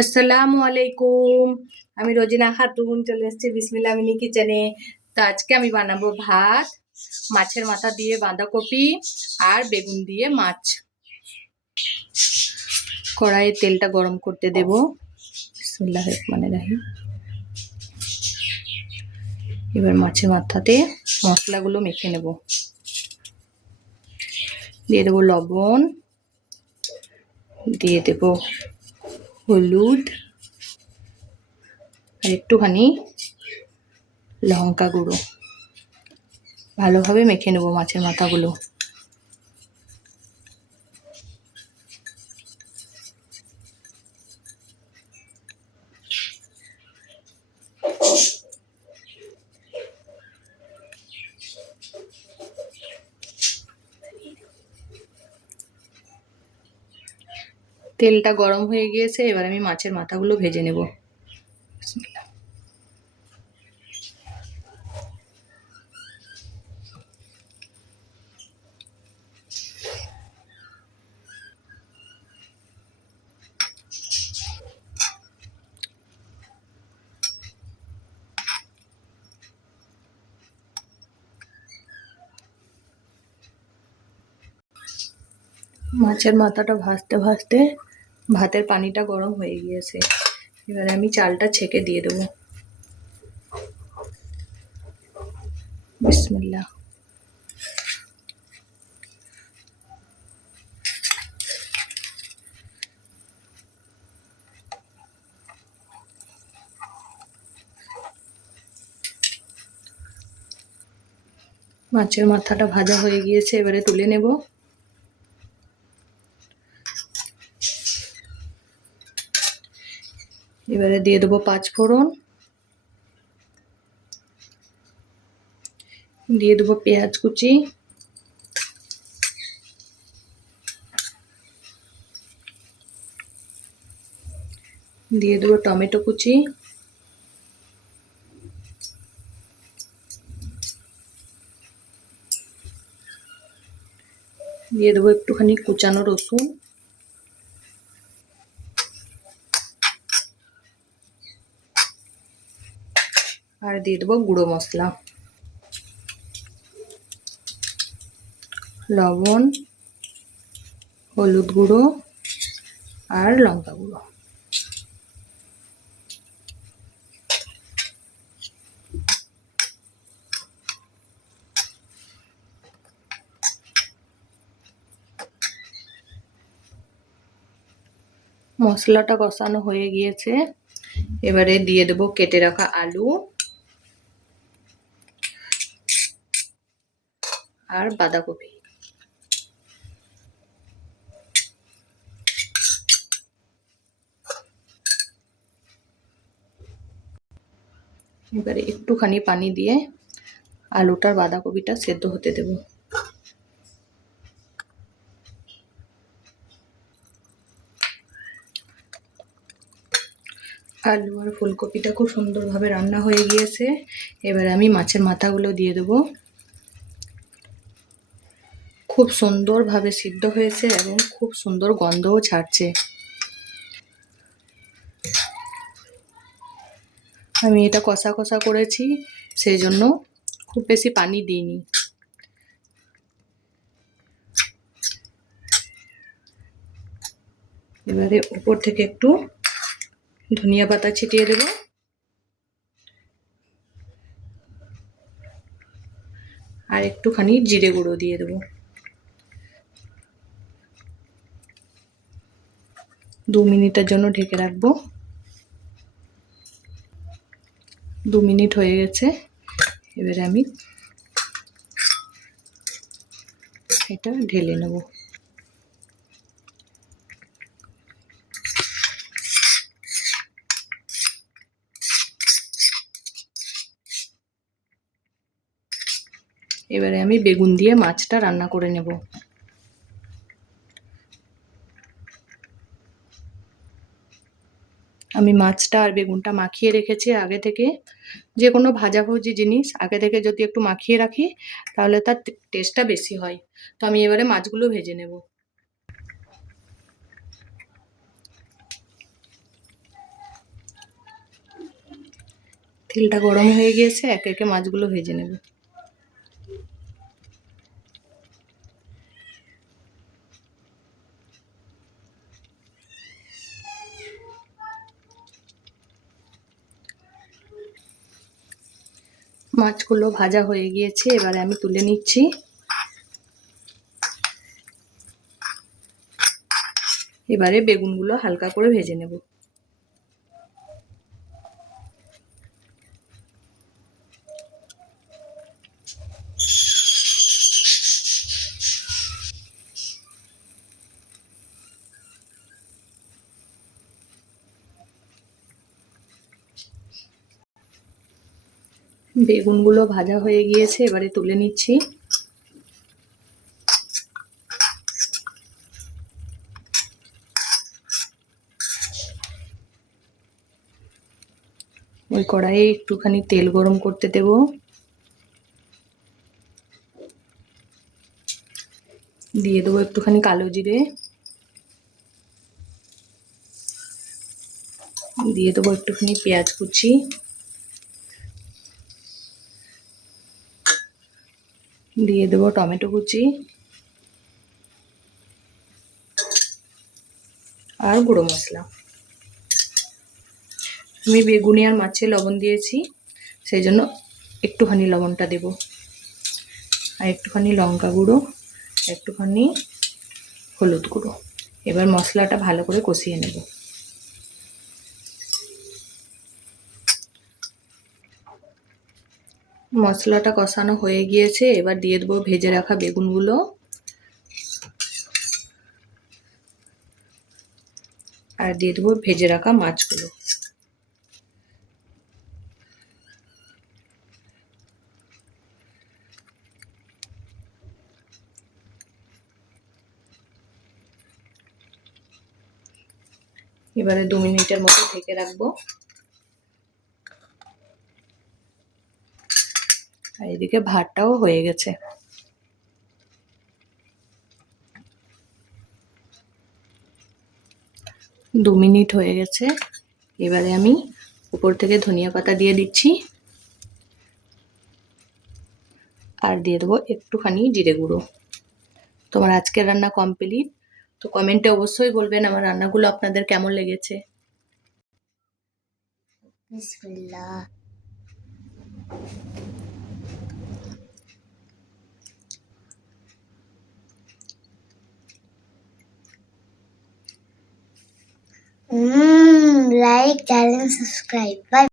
আসসালামু আলাইকুম। আমি রোজিনা খাতুন চলে এসেছি বিসমিল্লাহ মিনি কিচেনে। তো আজকে আমি বানাবো ভাত, মাছের মাথা দিয়ে বাঁধাকপি আর বেগুন দিয়ে মাছ। কড়াইয়ে তেলটা গরম করতে দেব। বিসমিল্লাহির রহমানির রহিম। এবার মাছের মাথাতে মশলাগুলো মেখে নেব। দিয়ে দেবো লবণ, দিয়ে দেব হলুদ আর একটুখানি লঙ্কা গুঁড়ো। ভালোভাবে মেখে নেব মাছের মাথাগুলো। তেলটা গরম হয়ে গিয়েছে, এবার আমি মাছের মাথাগুলো ভেজে নেব। মাছের মাথাটা ভাজতে ভাজতে ভাতের পানিটা গরম হয়ে গিয়েছে, এবারে আমি চালটা ছেঁকে দিয়ে দেবো। বিসমিল্লাহ। মাছের মাথাটা ভাজা হয়ে গিয়েছে, এবারে তুলে নেব। এবারে দিয়ে দেবো 5 ফোড়ন, দিয়ে দেবো পেঁয়াজ কুচি, দিয়ে দেবো টমেটো কুচি, দিয়ে দেবো একটুখানি কুচানো রসুন, আর দিয়ে দেবো গুঁড়ো মশলা, লবণ, হলুদ গুঁড়ো আর লঙ্কা গুঁড়ো। মশলাটা কষানো হয়ে গিয়েছে, এবারে দিয়ে দেবো কেটে রাখা আলু আর বাঁধাকপি। এবারে একটুখানি পানি দিয়ে আলুটার বাঁধাকপিটা সেদ্ধ হতে দেব। আলু আর ফুলকপিটা খুব সুন্দরভাবে রান্না হয়ে গিয়েছে, এবারে আমি মাছের মাথাগুলো দিয়ে দেবো। খুব সুন্দরভাবে সিদ্ধ হয়েছে এবং খুব সুন্দর গন্ধও ছাড়ছে। আমি এটা কষা কষা করেছি, সেই জন্য খুব বেশি পানি দিইনি। এবারে উপর থেকে একটু ধনিয়া পাতা ছিটিয়ে দেব, আর একটুখানি জিরে গুঁড়ো দিয়ে দেবো। 2 মিনিটের জন্য ঢেকে রাখবো। 2 মিনিট হয়ে গেছে, এবারে আমি এটা ঢেলে নেব। এবারে আমি বেগুন দিয়ে মাছটা রান্না করে নেব। আমি মাছটা আর বেগুনটা মাখিয়ে রেখেছি আগে থেকে। যে কোনো ভাজাভুজি জিনিস আগে থেকে যদি একটু মাখিয়ে রাখি তাহলে তার টেস্টটা বেশি হয়। তো আমি এবারে মাছগুলো ভেজে নেব। তেলটা গরম হয়ে গিয়েছে, একে একে মাছগুলো ভেজে নেব। মাছগুলো ভাজা হয়ে গিয়েছে, এবারে আমি তুলে নিচ্ছি। এবারে বেগুনগুলো হালকা করে ভেজে নেব। বেগুনগুলো ভাজা হয়ে গিয়েছে, এবারে তুলে নিচ্ছি। ওই কড়াইয়ে একটুখানি তেল গরম করতে দেব। দিয়ে দেবো একটুখানি কালো জিরে, দিয়ে দেবো একটুখানি পেঁয়াজ কুচি, দিয়ে দেবো টমেটো কুচি আর গুঁড়ো মশলা। আমি বেগুনি আর মাছে লবণ দিয়েছি, সেই জন্য একটুখানি লবণটা দেব। আর একটুখানি লঙ্কা গুঁড়ো, একটুখানি হলুদ গুঁড়ো। এবার মশলাটা ভালো করে কষিয়ে নেব। মশলাটা কষানো হয়ে গিয়েছে, এবার দিয়ে দেবো ভেজে রাখা বেগুনগুলো আর দিয়ে দেবো ভেজে রাখা মাছগুলো। এবারে 2 মিনিটের মতো ঢেকে রাখবো। আর এদিকে ভাতটাও হয়ে গেছে। দু মিনিট হয়ে গেছে, এবারে আমি উপর থেকে ধনিয়া পাতা দিয়ে দিচ্ছি আর দিয়ে দেবো একটুখানি জিরে গুঁড়ো। তোমার আজকের রান্না কমপ্লিট। তো কমেন্টে অবশ্যই বলবেন আমার রান্নাগুলো আপনাদের কেমন লেগেছে। বিসমিল্লাহ। Like, channel, subscribe. Bye.